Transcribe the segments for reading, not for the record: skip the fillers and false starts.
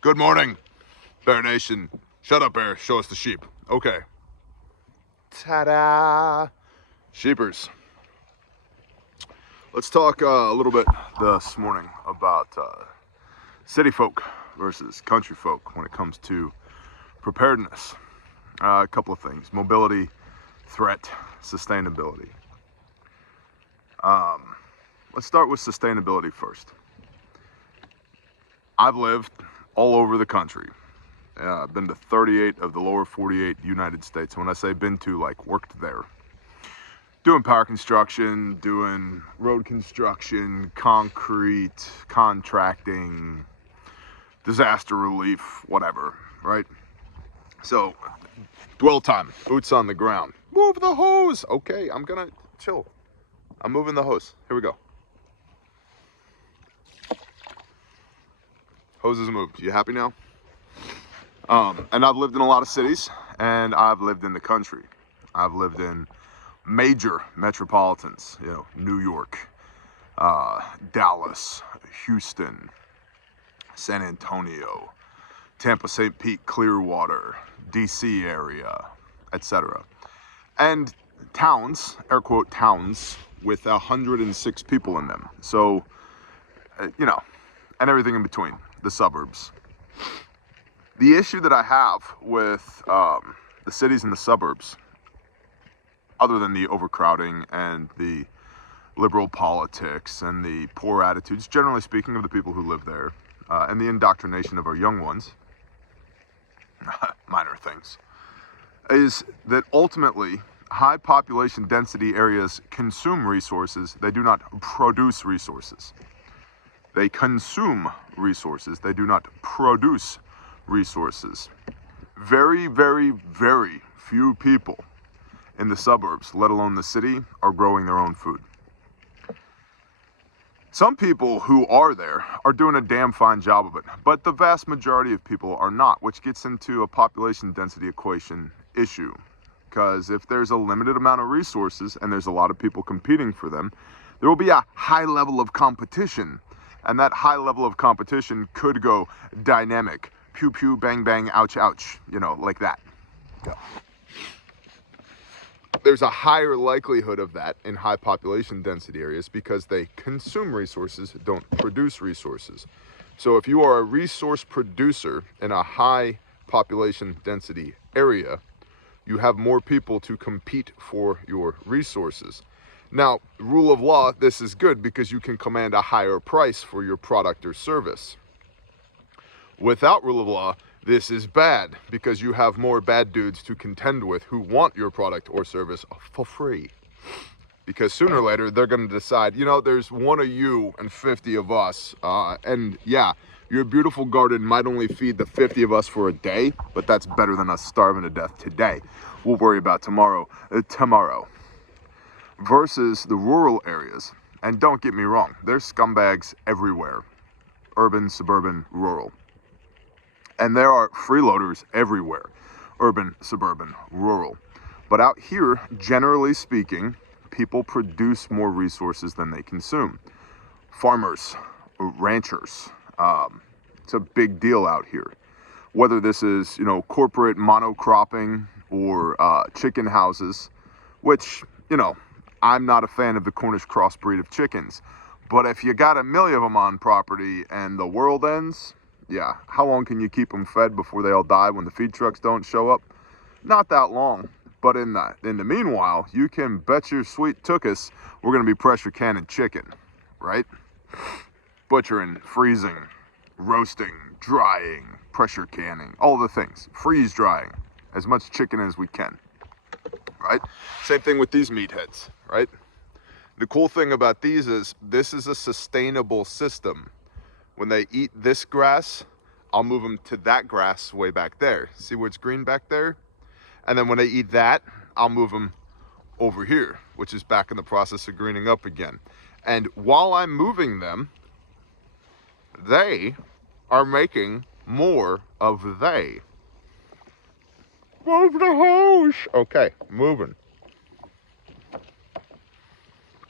Good morning, Bear Nation. Shut up, Bear. Show us the sheep. Okay. Ta-da! Sheepers. Let's talk a little bit this morning about city folk versus country folk when it comes to preparedness. A couple of things: mobility, threat, sustainability. Let's start with sustainability first. I've lived all over the country. I've been to 38 of the lower 48 United States. When I say been to, like worked there. Doing power construction, doing road construction, concrete, contracting, disaster relief, whatever, right? So, dwell time, boots on the ground. Move the hose. Okay, I'm gonna chill. I'm moving the hose. Here we go. Hose is moved. You happy now? And I've lived in a lot of cities, and I've lived in the country. I've lived in major metropolitans, you know, New York, Dallas, Houston, San Antonio, Tampa, St. Pete, Clearwater, DC area, etc. And towns, air quote towns, with 106 people in them. So, you know, and everything in between, the suburbs. The issue that I have with the cities and the suburbs, other than the overcrowding and the liberal politics and the poor attitudes, generally speaking, of the people who live there, and the indoctrination of our young ones, minor things, is that ultimately high population density areas consume resources. They do not produce resources. They consume resources. They do not produce resources. Very, very, very few people in the suburbs, let alone the city, are growing their own food. Some people who are there are doing a damn fine job of it, but the vast majority of people are not, which gets into a population density equation issue. Because if there's a limited amount of resources and there's a lot of people competing for them, there will be a high level of competition. And that high level of competition could go dynamic. Pew, pew, bang, bang, ouch, ouch. You know, like that. Yeah. There's a higher likelihood of that in high population density areas because they consume resources, don't produce resources. So if you are a resource producer in a high population density area, you have more people to compete for your resources. Now, rule of law, this is good because you can command a higher price for your product or service. Without rule of law, this is bad because you have more bad dudes to contend with who want your product or service for free. Because sooner or later, they're going to decide, you know, there's one of you and 50 of us. And yeah, your beautiful garden might only feed the 50 of us for a day, but that's better than us starving to death today. We'll worry about tomorrow. Versus the rural areas. And don't get me wrong, there's scumbags everywhere. Urban, suburban, rural. And there are freeloaders everywhere. Urban, suburban, rural. But out here, generally speaking, people produce more resources than they consume. Farmers, ranchers, it's a big deal out here. Whether this is, you know, corporate monocropping or chicken houses, which, you know, I'm not a fan of the Cornish crossbreed of chickens. But if you got 1 million of them on property and the world ends, yeah, how long can you keep them fed before they all die when the feed trucks don't show up? Not that long. But in the meanwhile, you can bet your sweet tookus we're going to be pressure canning chicken, right? Butchering, freezing, roasting, drying, pressure canning, all the things. Freeze drying as much chicken as we can, right? Same thing with these meatheads, right? The cool thing about these is this is a sustainable system. When they eat this grass, I'll move them to that grass way back there. See where it's green back there? And then when they eat that, I'll move them over here, which is back in the process of greening up again. And while I'm moving them, they are making more of they. Move the hose. Okay, moving.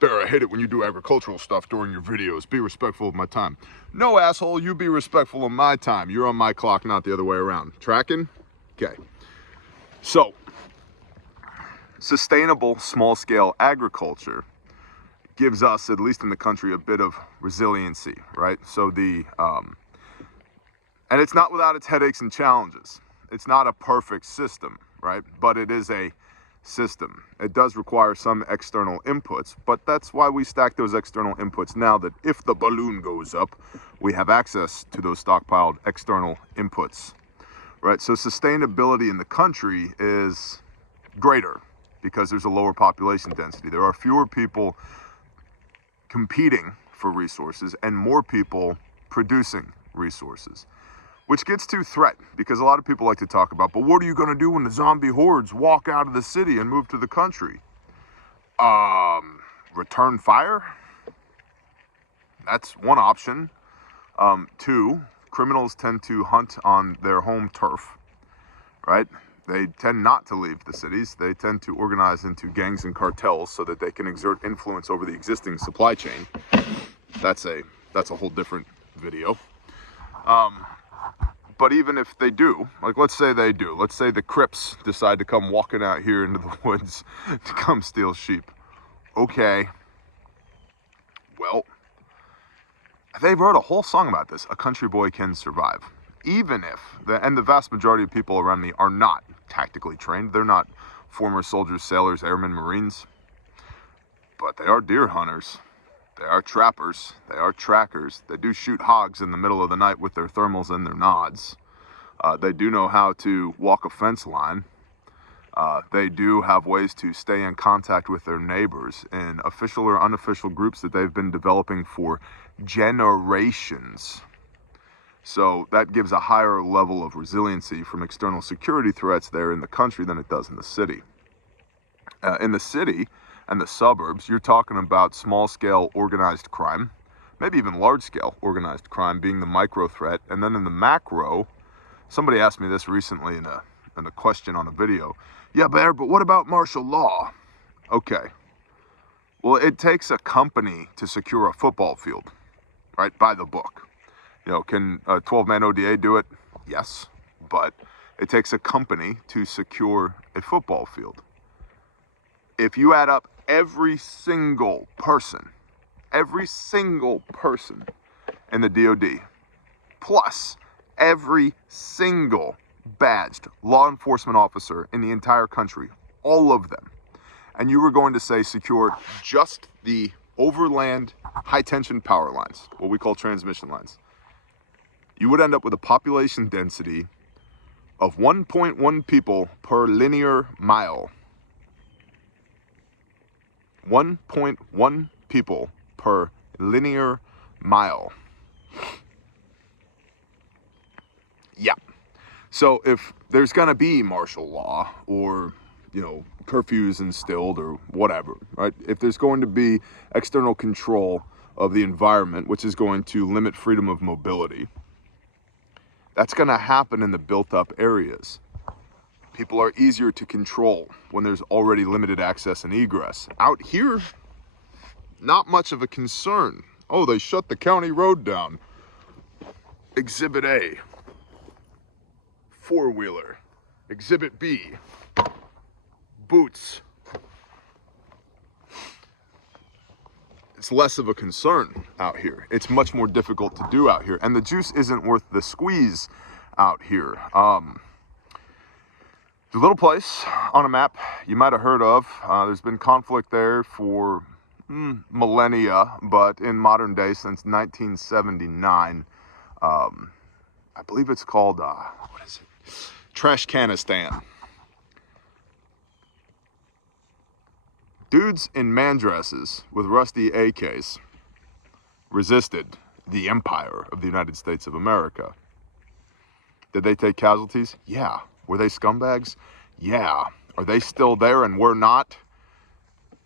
Bear, I hate it when you do agricultural stuff during your videos. Be respectful of my time. No, asshole, you be respectful of my time. You're on my clock, not the other way around. Tracking? Okay. So, sustainable small-scale agriculture gives us, at least in the country, a bit of resiliency, right? So and it's not without its headaches and challenges. It's not a perfect system, right? But it is a system. It does require some external inputs, but that's why we stack those external inputs now, that if the balloon goes up, we have access to those stockpiled external inputs, right? So sustainability in the country is greater because there's a lower population density. There are fewer people competing for resources and more people producing resources. Which gets to threat, because a lot of people like to talk about, but what are you going to do when the zombie hordes walk out of the city and move to the country? Return fire? That's one option. Two, criminals tend to hunt on their home turf, right? They tend not to leave the cities. They tend to organize into gangs and cartels so that they can exert influence over the existing supply chain. That's a whole different video. But even if they do, like let's say they do, let's say the Crips decide to come walking out here into the woods to come steal sheep. Okay, well, they wrote a whole song about this, A Country Boy Can Survive. Even if, and the vast majority of people around me are not tactically trained, they're not former soldiers, sailors, airmen, Marines, but they are deer hunters. They are trappers, they are trackers, they do shoot hogs in the middle of the night with their thermals and their nods. They do know how to walk a fence line. They do have ways to stay in contact with their neighbors in official or unofficial groups that they've been developing for generations. So that gives a higher level of resiliency from external security threats there in the country than it does in the city. In the city and the suburbs, you're talking about small-scale organized crime, maybe even large-scale organized crime being the micro threat. And then in the macro, somebody asked me this recently in a question on a video. Yeah, Bear, but what about martial law? Okay. Well, it takes a company to secure a football field, right? By the book. You know, can a 12-man ODA do it? Yes. But it takes a company to secure a football field. If you add up every single person in the DOD, plus every single badged law enforcement officer in the entire country, all of them, and you were going to say secure just the overland high-tension power lines, what we call transmission lines, you would end up with a population density of 1.1 people per linear mile. 1.1 people per linear mile. Yeah. So if there's going to be martial law or, you know, curfews instilled or whatever, right? If there's going to be external control of the environment, which is going to limit freedom of mobility, that's going to happen in the built-up areas. People are easier to control when there's already limited access and egress. Out here, not much of a concern. Oh, they shut the county road down. Exhibit A, four-wheeler. Exhibit B, boots. It's less of a concern out here. It's much more difficult to do out here. And the juice isn't worth the squeeze out here. It's a little place on a map you might have heard of. There's been conflict there for millennia, but in modern day, since 1979, I believe it's called, what is it? Trashcanistan. Dudes in man dresses with rusty AKs resisted the empire of the United States of America. Did they take casualties? Yeah. Were they scumbags? Yeah. Are they still there and we're not?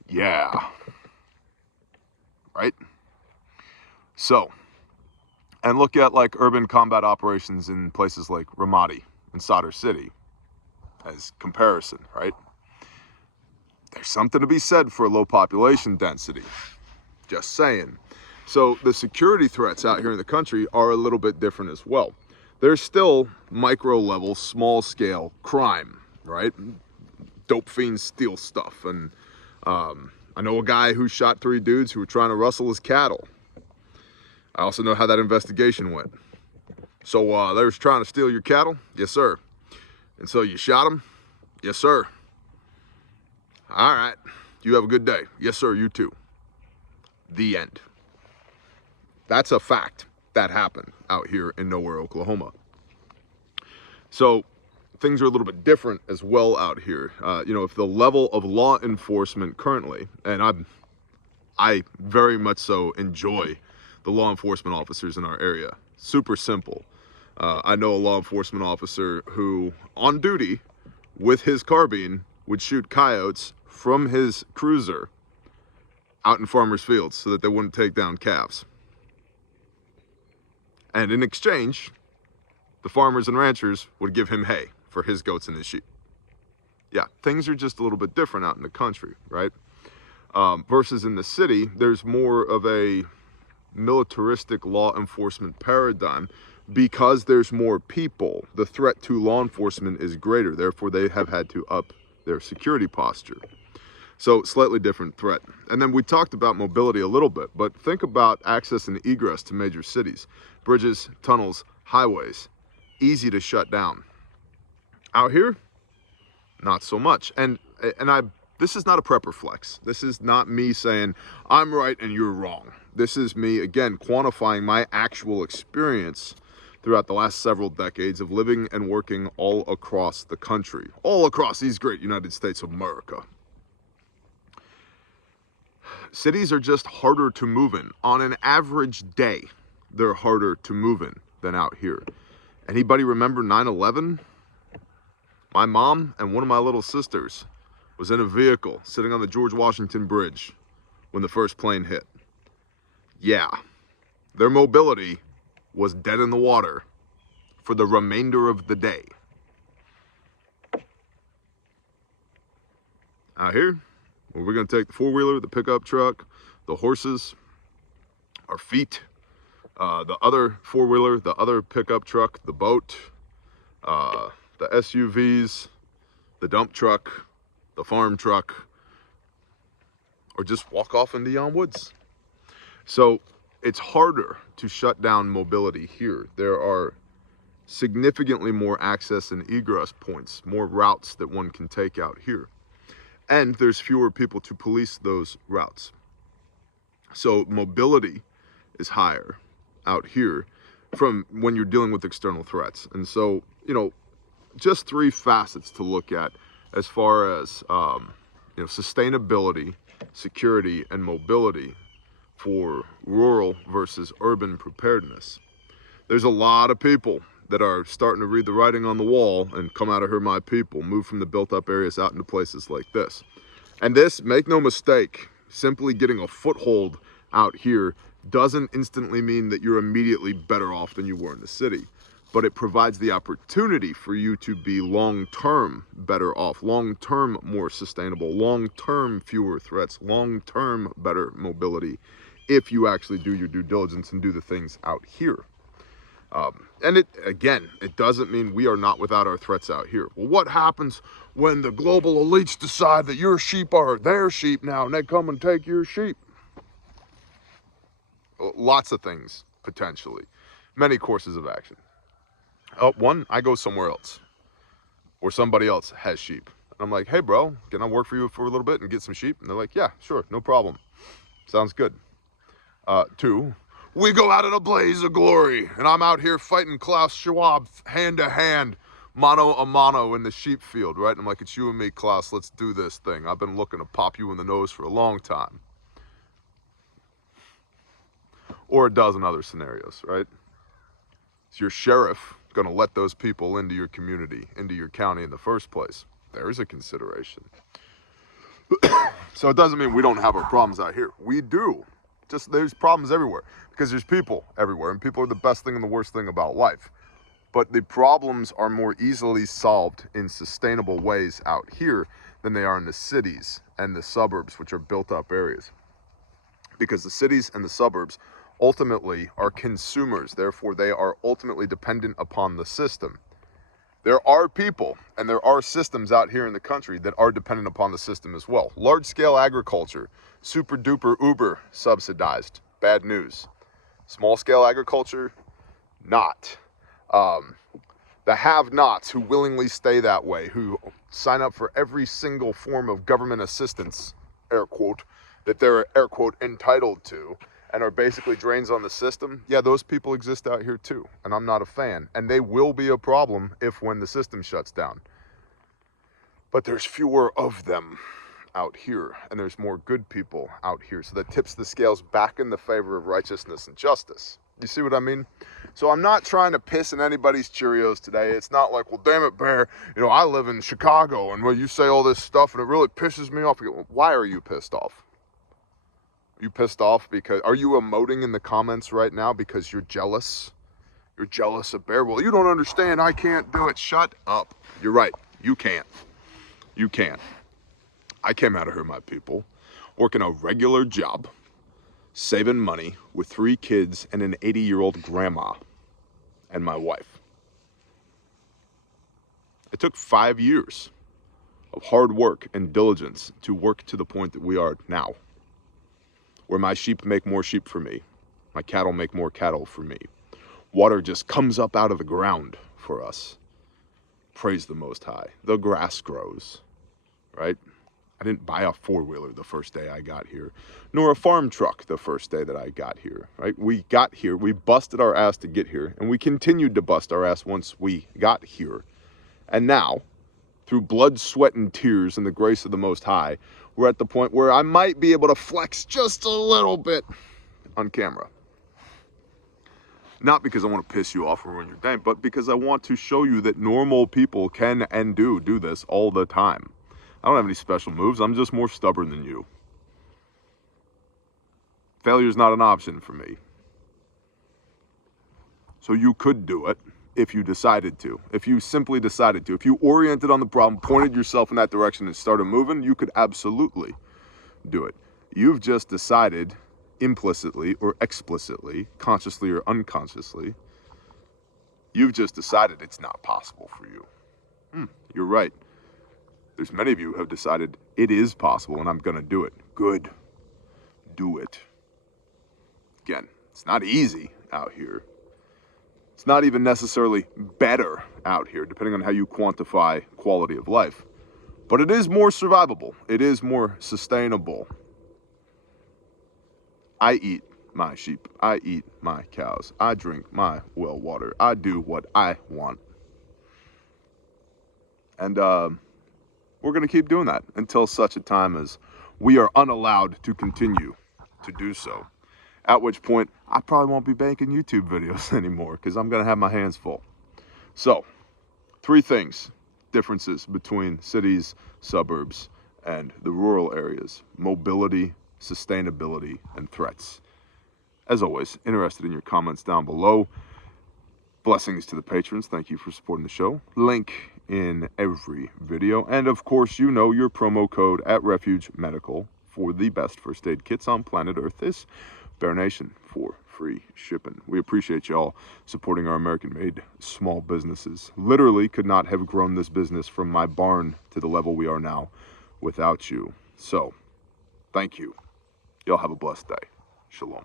Yeah. Right? So, and look at like urban combat operations in places like Ramadi and Sadr City as comparison, right? there's something to be said for a low population density. Just saying. So the security threats out here in the country are a little bit different as well. There's still micro level, small scale crime, right? Dope fiends steal stuff. And I know a guy who shot 3 dudes who were trying to rustle his cattle. I also know how that investigation went. So they was trying to steal your cattle? Yes, sir. And so you shot them? Yes, sir. All right. You have a good day. Yes, sir. You too. The end. That's a fact that happened out here in Nowhere, Oklahoma. So things are a little bit different as well out here. You know, if the level of law enforcement currently, and I very much so enjoy the law enforcement officers in our area. Super simple. I know a law enforcement officer who, on duty with his carbine, would shoot coyotes from his cruiser out in farmers' fields so that they wouldn't take down calves. And in exchange, the farmers and ranchers would give him hay for his goats and his sheep. Yeah, things are just a little bit different out in the country, right? Versus in the city, there's more of a militaristic law enforcement paradigm because there's more people. The threat to law enforcement is greater. Therefore, they have had to up their security posture. So slightly different threat. And then we talked about mobility a little bit, but think about access and egress to major cities. Bridges, tunnels, highways, easy to shut down. Out here, not so much. And this is not a prepper flex. This is not me saying I'm right and you're wrong. This is me, again, quantifying my actual experience throughout the last several decades of living and working all across the country, all across these great United States of America. Cities are just harder to move in. On an average day, they're harder to move in than out here. Anybody remember 9/11? My mom and one of my little sisters was in a vehicle sitting on the George Washington Bridge when the first plane hit. Yeah, their mobility was dead in the water for the remainder of the day. Out here, well, we're going to take the four-wheeler, the pickup truck, the horses, our feet, the other four-wheeler, the other pickup truck, the boat, the SUVs, the dump truck, the farm truck, or just walk off into yon woods. So it's harder to shut down mobility here. There are significantly more access and egress points, more routes that one can take out here. And there's fewer people to police those routes. So mobility is higher out here from when you're dealing with external threats. And so, you know, just 3 facets to look at as far as, you know, sustainability, security, and mobility for rural versus urban preparedness. There's a lot of people that are starting to read the writing on the wall and come out of here, my people, move from the built-up areas out into places like this. And this, make no mistake, simply getting a foothold out here doesn't instantly mean that you're immediately better off than you were in the city, but it provides the opportunity for you to be long-term better off, long-term more sustainable, long-term fewer threats, long-term better mobility, if you actually do your due diligence and do the things out here. And it doesn't mean we are not without our threats out here. Well, what happens when the global elites decide that your sheep are their sheep now and they come and take your sheep? Lots of things, potentially. Many courses of action. One, I go somewhere else where somebody else has sheep. And I'm like, hey, bro, can I work for you for a little bit and get some sheep? And they're like, yeah, sure, no problem. Sounds good. 2, we go out in a blaze of glory, and I'm out here fighting Klaus Schwab hand to hand, mano a mano in the sheep field, right? And I'm like, it's you and me, Klaus, let's do this thing. I've been looking to pop you in the nose for a long time. Or a dozen other scenarios, right? Is your sheriff going to let those people into your community, into your county in the first place? There's a consideration. So it doesn't mean we don't have our problems out here. We do. Just there's problems everywhere because there's people everywhere, and people are the best thing and the worst thing about life. But the problems are more easily solved in sustainable ways out here than they are in the cities and the suburbs, which are built up areas. Because the cities and the suburbs ultimately are consumers, therefore they are ultimately dependent upon the system. There are people and there are systems out here in the country that are dependent upon the system as well. Large-scale agriculture, super duper uber subsidized, bad news. Small-scale agriculture, not. The have-nots who willingly stay that way, who sign up for every single form of government assistance, air quote, that they're, air quote, entitled to, and are basically drains on the system, yeah, those people exist out here too, and I'm not a fan. And they will be a problem when the system shuts down. But there's fewer of them out here, and there's more good people out here, so that tips the scales back in the favor of righteousness and justice. You see what I mean? So I'm not trying to piss in anybody's Cheerios today. It's not like, well, damn it, Bear, you know, I live in Chicago, and well, you say all this stuff, and it really pisses me off. Why are you pissed off? You pissed off because, are you emoting in the comments right now because you're jealous? You're jealous of Bear. Well, you don't understand. I can't do it. Shut up. You're right. You can't. You can't. I came out of here, my people, working a regular job, saving money with 3 kids and an 80-year-old grandma and my wife. It took 5 years of hard work and diligence to work to the point that we are now, where my sheep make more sheep for me, my cattle make more cattle for me. Water just comes up out of the ground for us. Praise the Most High. The grass grows, right? I didn't buy a 4-wheeler the first day I got here, nor a farm truck the first day that I got here, right? We got here, we busted our ass to get here, and we continued to bust our ass once we got here. And now, through blood, sweat, and tears and the grace of the Most High, we're at the point where I might be able to flex just a little bit on camera. Not because I want to piss you off or ruin your day, but because I want to show you that normal people can and do this all the time. I don't have any special moves. I'm just more stubborn than you. Failure is not an option for me. So you could do it if you decided to. If you simply decided to. If you oriented on the problem, pointed yourself in that direction and started moving, you could absolutely do it. You've just decided implicitly or explicitly, consciously or unconsciously, you've just decided it's not possible for you. You're right. There's many of you who have decided it is possible and I'm going to do it. Good. Do it. Again, it's not easy out here. It's not even necessarily better out here, depending on how you quantify quality of life. But it is more survivable. It is more sustainable. I eat my sheep. I eat my cows. I drink my well water. I do what I want. And we're going to keep doing that until such a time as we are unallowed to continue to do so. At which point, I probably won't be making YouTube videos anymore because I'm going to have my hands full. So, 3 things, differences between cities, suburbs, and the rural areas. Mobility, sustainability, and threats. As always, interested in your comments down below. Blessings to the patrons. Thank you for supporting the show. Link in every video. And of course, you know your promo code at Refuge Medical for the best first aid kits on planet Earth is Bear Nation for free shipping. We appreciate y'all supporting our American-made small businesses. Literally could not have grown this business from my barn to the level we are now without you. So, thank you. Y'all have a blessed day. Shalom.